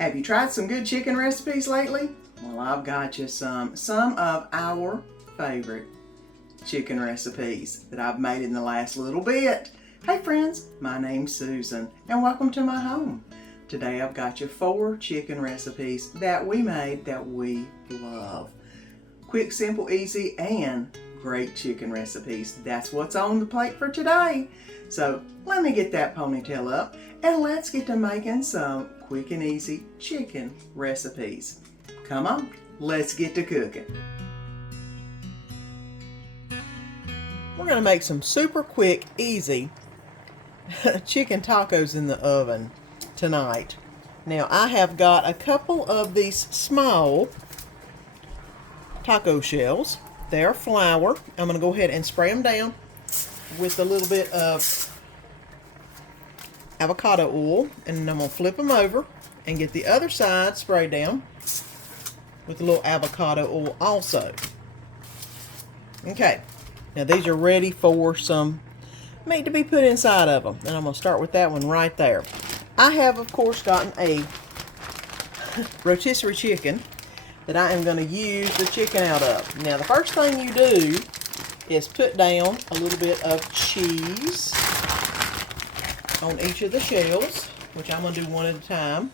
Have you tried some good chicken recipes lately? Well, I've got you some of our favorite chicken recipes that I've made in the last little bit. Hey friends, my name's Susan and welcome to my home. Today I've got you 4 chicken recipes that we made that we love. Quick, simple, easy, and great chicken recipes. That's what's on the plate for today. So let me get that ponytail up and let's get to making some quick and easy chicken recipes. Come on, let's get to cooking. We're going to make some super quick, easy chicken tacos in the oven tonight. Now I have got a couple of these small taco shells. They're flour. I'm going to go ahead and spray them down with a little bit of avocado oil, and I'm going to flip them over and get the other side sprayed down with a little avocado oil also. Okay, now these are ready for some meat to be put inside of them, and I'm going to start with that one right there. I have, of course, gotten a rotisserie chicken that I am going to use the chicken out of. Now, the first thing you do is put down a little bit of cheese on each of the shells, which I'm going to do one at a time,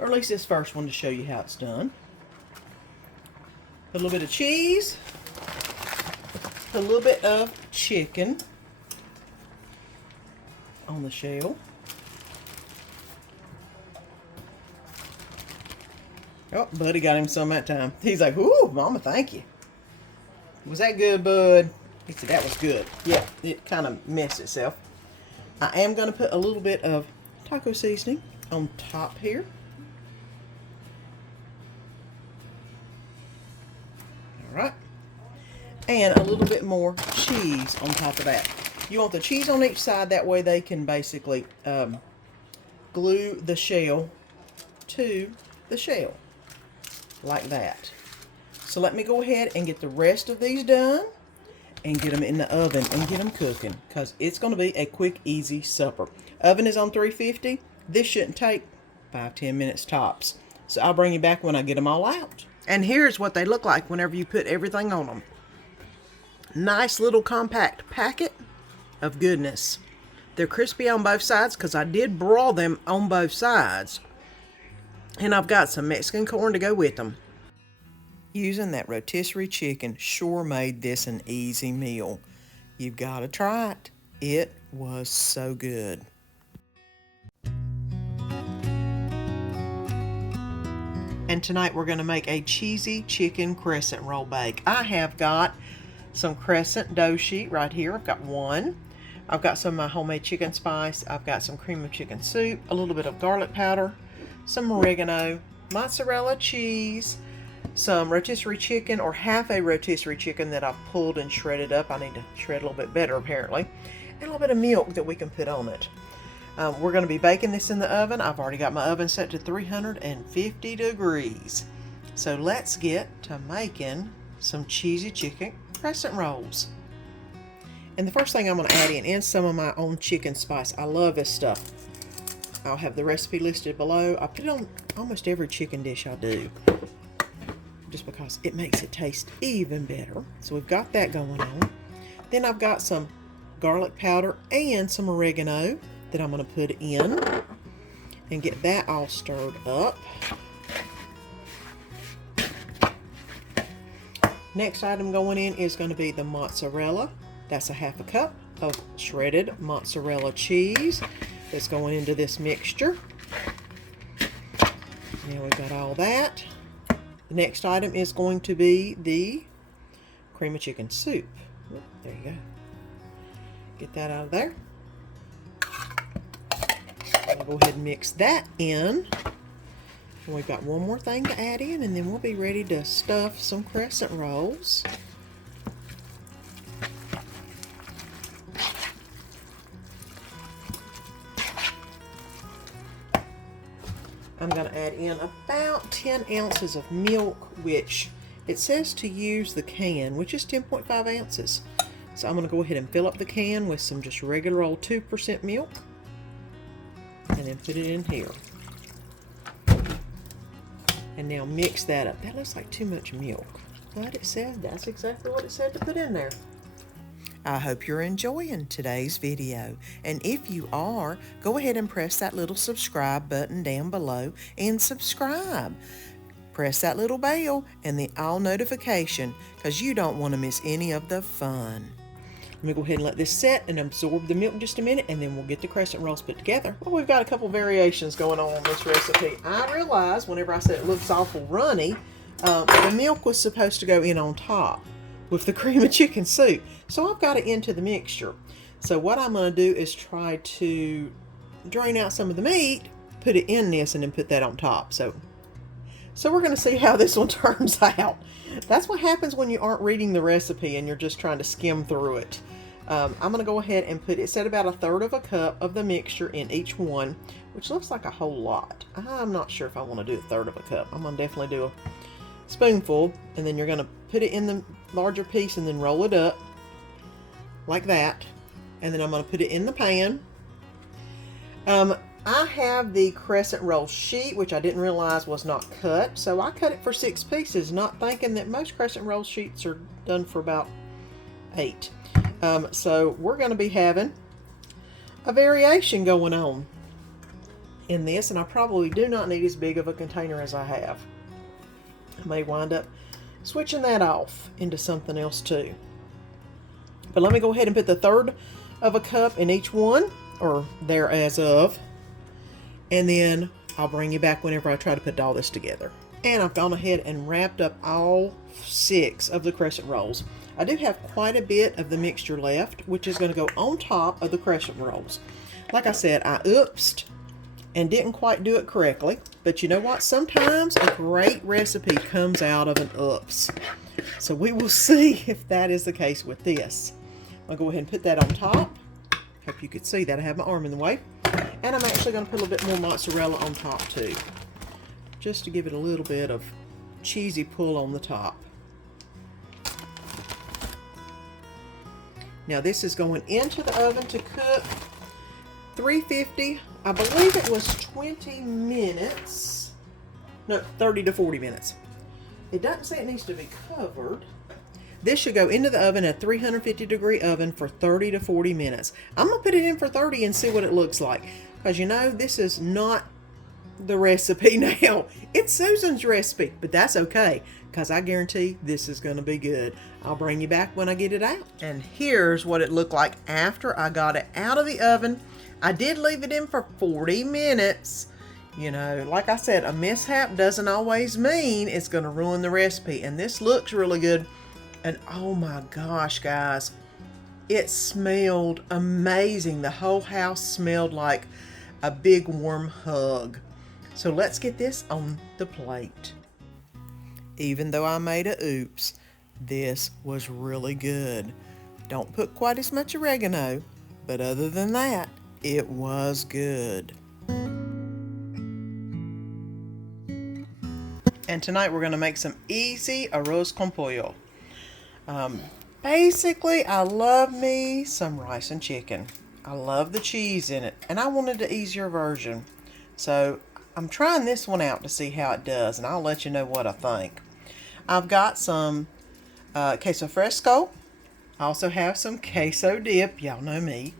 or at least this first one to show you how it's done. Put a little bit of cheese, put a little bit of chicken on the shell. Oh, Buddy got him some that time. He's like, "Ooh, Mama, thank you. Was that good, Bud?" He said, "That was good." Yeah, it kind of messed itself. I am going to put a little bit of taco seasoning on top here. All right. And a little bit more cheese on top of that. You want the cheese on each side, that way they can basically glue the shell to the shell. Like that. So let me go ahead and get the rest of these done and get them in the oven and get them cooking, because it's going to be a quick, easy supper. Oven is on 350. This shouldn't take 5-10 minutes tops. So I'll bring you back when I get them all out. And here's what they look like whenever you put everything on them. Nice little compact packet of goodness. They're crispy on both sides because I did broil them on both sides. And I've got some Mexican corn to go with them. Using that rotisserie chicken sure made this an easy meal. You've got to try it. It was so good. And tonight we're going to make a cheesy chicken crescent roll bake. I have got some crescent dough sheet right here. I've got one. I've got some of my homemade chicken spice. I've got some cream of chicken soup, a little bit of garlic powder, some oregano, mozzarella cheese, some rotisserie chicken, or half a rotisserie chicken that I've pulled and shredded up. I need to shred a little bit better apparently. And a little bit of milk that we can put on it. We're going to be baking this in the oven. I've already got my oven set to 350 degrees. So let's get to making some cheesy chicken crescent rolls. And the first thing I'm going to add in is some of my own chicken spice. I love this stuff. I'll have the recipe listed below. I put it on almost every chicken dish I do, just because it makes it taste even better. So we've got that going on. Then I've got some garlic powder and some oregano that I'm going to put in and get that all stirred up. Next item going in is going to be the mozzarella. That's a half a cup of shredded mozzarella cheese that's going into this mixture. Now we've got all that. The next item is going to be the cream of chicken soup. Oh, there you go. Get that out of there. I'll go ahead and mix that in. And we've got one more thing to add in, and then we'll be ready to stuff some crescent rolls. I'm going to add in about 10 ounces of milk, which it says to use the can, which is 10.5 ounces. So I'm going to go ahead and fill up the can with some just regular old 2% milk. And then put it in here. And now mix that up. That looks like too much milk, but it said that's exactly what it said to put in there. I hope you're enjoying today's video, and if you are, go ahead and press that little subscribe button down below and subscribe. Press that little bell and the all notification, because you don't want to miss any of the fun. Let me go ahead and let this set and absorb the milk just a minute, and then we'll get the crescent rolls put together. Well, we've got a couple variations going on this recipe. I realized whenever I said it looks awful runny, the milk was supposed to go in on top with the cream of chicken soup. So I've got it into the mixture. So what I'm going to do is try to drain out some of the meat, put it in this, and then put that on top. So we're going to see how this one turns out. That's what happens when you aren't reading the recipe and you're just trying to skim through it. I'm going to go ahead and set about 1/3 of a cup of the mixture in each one, which looks like a whole lot. I'm not sure if I want to do 1/3 of a cup. I'm going to definitely do a spoonful, and then you're going to put it in the larger piece and then roll it up like that. And then I'm going to put it in the pan. I have the crescent roll sheet, which I didn't realize was not cut, so I cut it for 6 pieces, not thinking that most crescent roll sheets are done for about 8. So we're going to be having a variation going on in this, and I probably do not need as big of a container as I have. I may wind up switching that off into something else too. But let me go ahead and put the 1/3 of a cup in each one, or there as of, and then I'll bring you back whenever I try to put all this together. And I've gone ahead and wrapped up all 6 of the crescent rolls. I do have quite a bit of the mixture left, which is going to go on top of the crescent rolls. Like I said, I oopsed and didn't quite do it correctly, but you know what? Sometimes a great recipe comes out of an oops. So we will see if that is the case with this. I'll go ahead and put that on top. Hope you could see that. I have my arm in the way. And I'm actually going to put a little bit more mozzarella on top too, just to give it a little bit of cheesy pull on the top. Now this is going into the oven to cook 350. I believe it was 20 minutes. No, 30 to 40 minutes. It doesn't say it needs to be covered. This should go into the oven at 350-degree oven for 30 to 40 minutes. I'm going to put it in for 30 and see what it looks like. Because you know, this is not the recipe now. It's Susan's recipe, but that's okay, because I guarantee this is going to be good. I'll bring you back when I get it out. And here's what it looked like after I got it out of the oven. I did leave it in for 40 minutes. You know, like I said, a mishap doesn't always mean it's going to ruin the recipe. And this looks really good. And oh my gosh, guys, it smelled amazing. The whole house smelled like a big warm hug. So let's get this on the plate. Even though I made a oops, this was really good. Don't put quite as much oregano, but other than that, it was good. And tonight we're going to make some easy Arroz Con Pollo. Basically, I love me some rice and chicken. I love the cheese in it, and I wanted the easier version. So I'm trying this one out to see how it does, and I'll let you know what I think. I've got some queso fresco. I also have some queso dip. Y'all know me.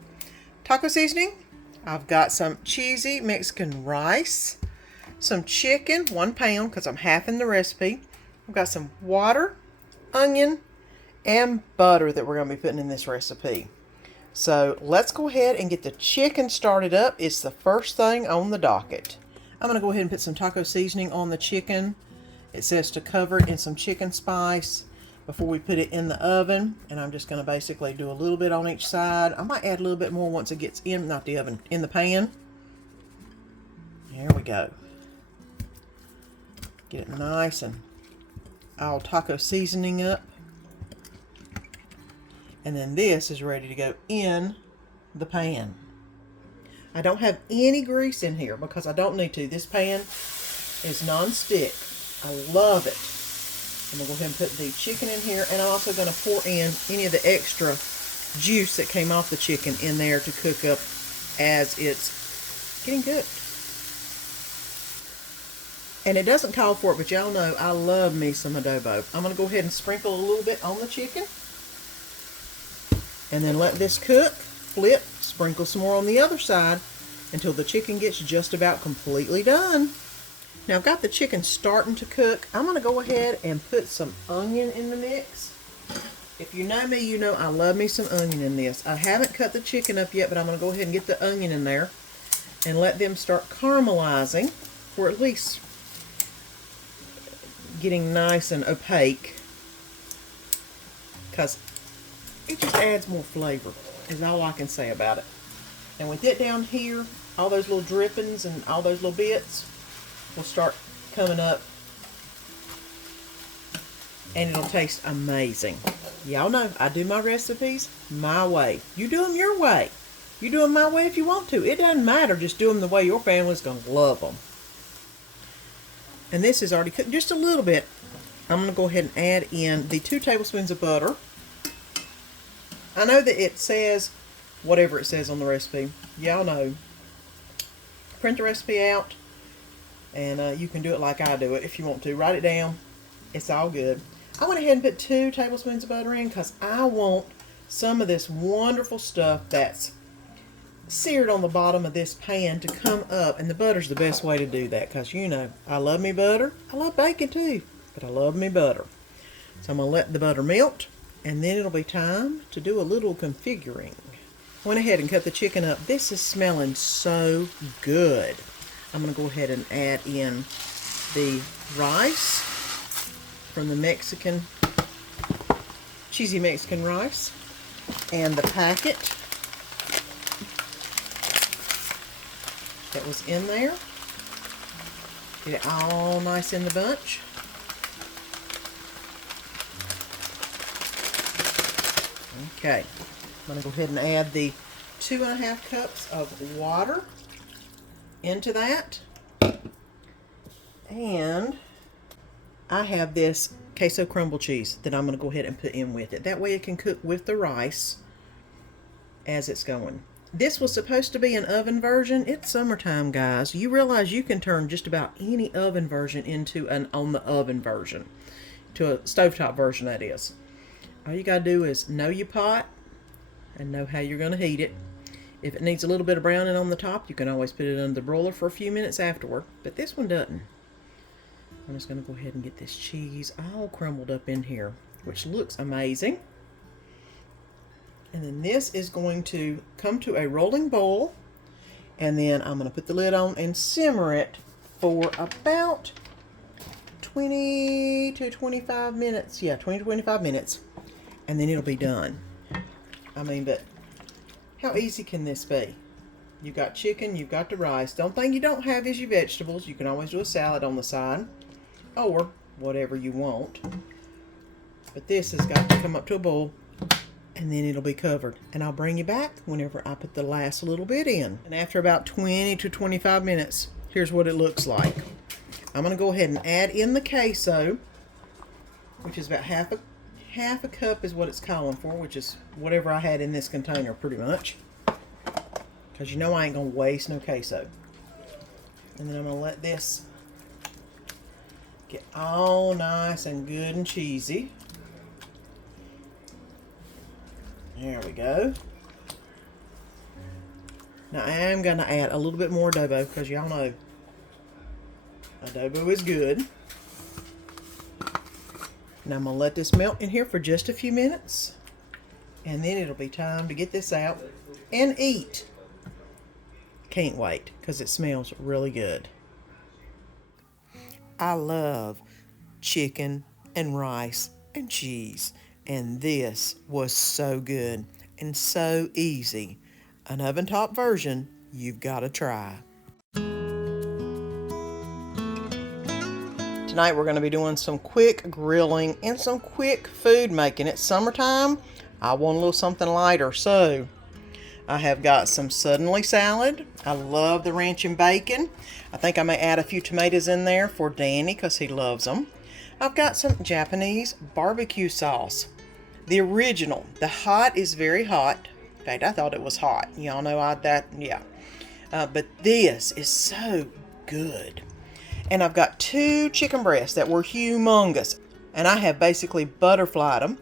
Taco seasoning. I've got some cheesy Mexican rice. Some chicken, 1 pound, because I'm halving the recipe. I've got some water, onion, and butter that we're going to be putting in this recipe. So let's go ahead and get the chicken started up. It's the first thing on the docket. I'm going to go ahead and put some taco seasoning on the chicken. It says to cover it in some chicken spice before we put it in the oven. And I'm just going to basically do a little bit on each side. I might add a little bit more once it gets in, not the oven, in the pan. There we go. Get it nice and all taco seasoning up. And then this is ready to go in the pan. I don't have any grease in here because I don't need to. This pan is non-stick. I love it. I'm going to go ahead and put the chicken in here, and I'm also going to pour in any of the extra juice that came off the chicken in there to cook up as it's getting cooked. And it doesn't call for it, but y'all know I love me some adobo. I'm going to go ahead and sprinkle a little bit on the chicken. And then let this cook, flip, sprinkle some more on the other side until the chicken gets just about completely done. Now I've got the chicken starting to cook. I'm going to go ahead and put some onion in the mix. If you know me, you know I love me some onion in this. I haven't cut the chicken up yet, but I'm going to go ahead and get the onion in there and let them start caramelizing, or at least getting nice and opaque, because it just adds more flavor, is all I can say about it. And with it down here, all those little drippings and all those little bits will start coming up, and it'll taste amazing. Y'all know I do my recipes my way. You do them your way. You do them my way if you want to. It doesn't matter. Just do them the way your family's going to love them. And this is already cooked just a little bit. I'm going to go ahead and add in the 2 tablespoons of butter. I know that it says whatever it says on the recipe. Y'all know. Print the recipe out, and you can do it like I do it if you want to. Write it down. It's all good. I went ahead and put 2 tablespoons of butter in because I want some of this wonderful stuff that's seared on the bottom of this pan to come up, and the butter's the best way to do that, because you know I love me butter. I love bacon too, but I love me butter. So I'm going to let the butter melt, and then it'll be time to do a little configuring. Went ahead and cut the chicken up. This is smelling so good. I'm going to go ahead and add in the rice from the Mexican, cheesy Mexican rice, and the packet that was in there. Get it all nice in the bunch. Okay, I'm going to go ahead and add the 2.5 cups of water into that. And I have this queso crumble cheese that I'm going to go ahead and put in with it. That way it can cook with the rice as it's going. This was supposed to be an oven version. It's summertime, guys. You realize you can turn just about any oven version into an on the oven version, to a stovetop version, that is. All you gotta do is know your pot and know how you're gonna heat it. If it needs a little bit of browning on the top, you can always put it under the broiler for a few minutes afterward, but this one doesn't. I'm just gonna go ahead and get this cheese all crumbled up in here, which looks amazing. And then this is going to come to a rolling boil, and then I'm going to put the lid on and simmer it for about 20 to 25 minutes. Yeah, 20 to 25 minutes, and then it'll be done. I mean, but how easy can this be? You've got chicken, you've got the rice. The only thing you don't have is your vegetables. You can always do a salad on the side, or whatever you want. But this has got to come up to a boil, and then it'll be covered. And I'll bring you back whenever I put the last little bit in. And after about 20 to 25 minutes, here's what it looks like. I'm going to go ahead and add in the queso, which is about half a cup is what it's calling for, which is whatever I had in this container pretty much. Because you know I ain't going to waste no queso. And then I'm going to let this get all nice and good and cheesy. There we go. Now I am going to add a little bit more adobo, because y'all know adobo is good. Now I'm going to let this melt in here for just a few minutes, and then it'll be time to get this out and eat. Can't wait, because it smells really good. I love chicken and rice and cheese. And this was so good and so easy. An oven top version you've got to try. Tonight we're going to be doing some quick grilling and some quick food making. It's summertime. I want a little something lighter, so I have got some suddenly salad. I love the ranch and bacon. I think I may add a few tomatoes in there for Danny because he loves them. I've got some Japanese barbecue sauce. The original. The hot is very hot. In fact, I thought it was hot. Y'all know but this is so good. And I've got 2 chicken breasts that were humongous. And I have basically butterflied them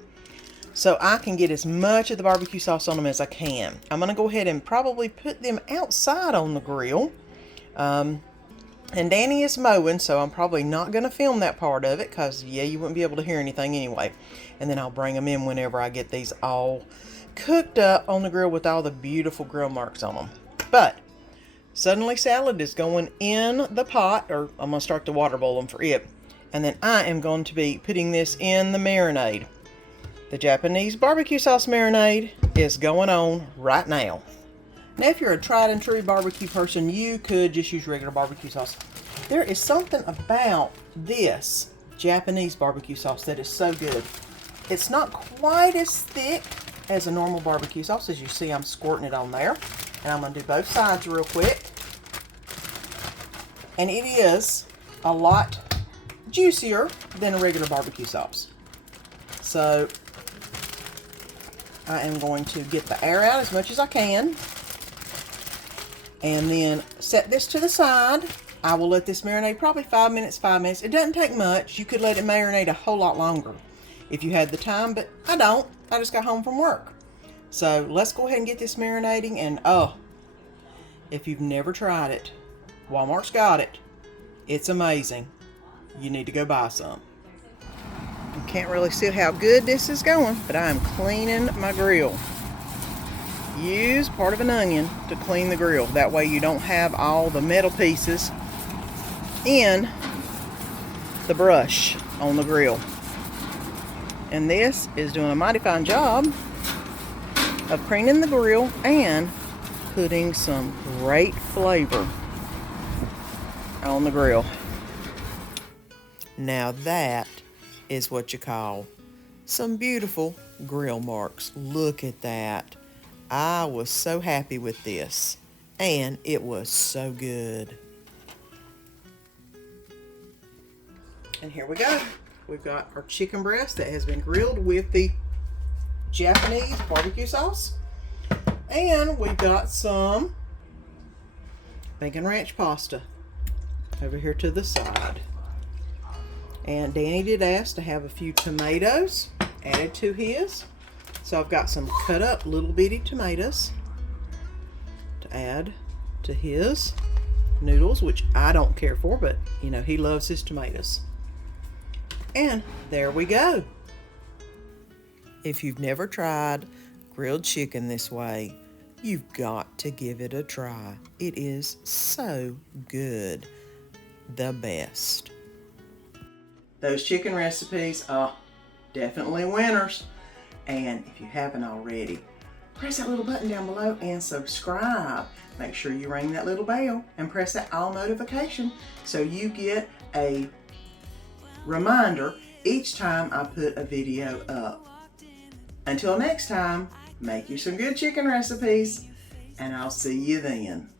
so I can get as much of the barbecue sauce on them as I can. I'm going to go ahead and probably put them outside on the grill. And Danny is mowing, so I'm probably not going to film that part of it because, yeah, you wouldn't be able to hear anything anyway. And then I'll bring them in whenever I get these all cooked up on the grill with all the beautiful grill marks on them. But suddenly salad is going in the pot, or I'm going to start the water boiling for it. And then I am going to be putting this in the marinade. The Japanese barbecue sauce marinade is going on right now. Now, if you're a tried and true barbecue person, you could just use regular barbecue sauce. There is something about this Japanese barbecue sauce that is so good. It's not quite as thick as a normal barbecue sauce. As you see, I'm squirting it on there. And I'm going to do both sides real quick. And it is a lot juicier than a regular barbecue sauce. So I am going to get the air out as much as I can and then set this to the side. I will let this marinate probably 5 minutes. It doesn't take much. You could let it marinate a whole lot longer if you had the time, but I don't. I just got home from work. So let's go ahead and get this marinating. And oh, if you've never tried it, Walmart's got it. It's amazing. You need to go buy some. You can't really see how good this is going, but I'm cleaning my grill. Use part of an onion to clean the grill. That way you don't have all the metal pieces in the brush on the grill. And this is doing a mighty fine job of cleaning the grill and putting some great flavor on the grill. Now that is what you call some beautiful grill marks. Look at that. I was so happy with this, and it was so good. And here we go. We've got our chicken breast that has been grilled with the Japanese barbecue sauce. And we've got some bacon ranch pasta over here to the side. And Danny did ask to have a few tomatoes added to his. So I've got some cut up little bitty tomatoes to add to his noodles, which I don't care for, but you know, he loves his tomatoes. And there we go. If you've never tried grilled chicken this way, you've got to give it a try. It is so good. The best. Those chicken recipes are definitely winners. And if you haven't already, press that little button down below and subscribe. Make sure you ring that little bell and press that all notification so you get a reminder each time I put a video up. Until next time, make you some good chicken recipes, and I'll see you then.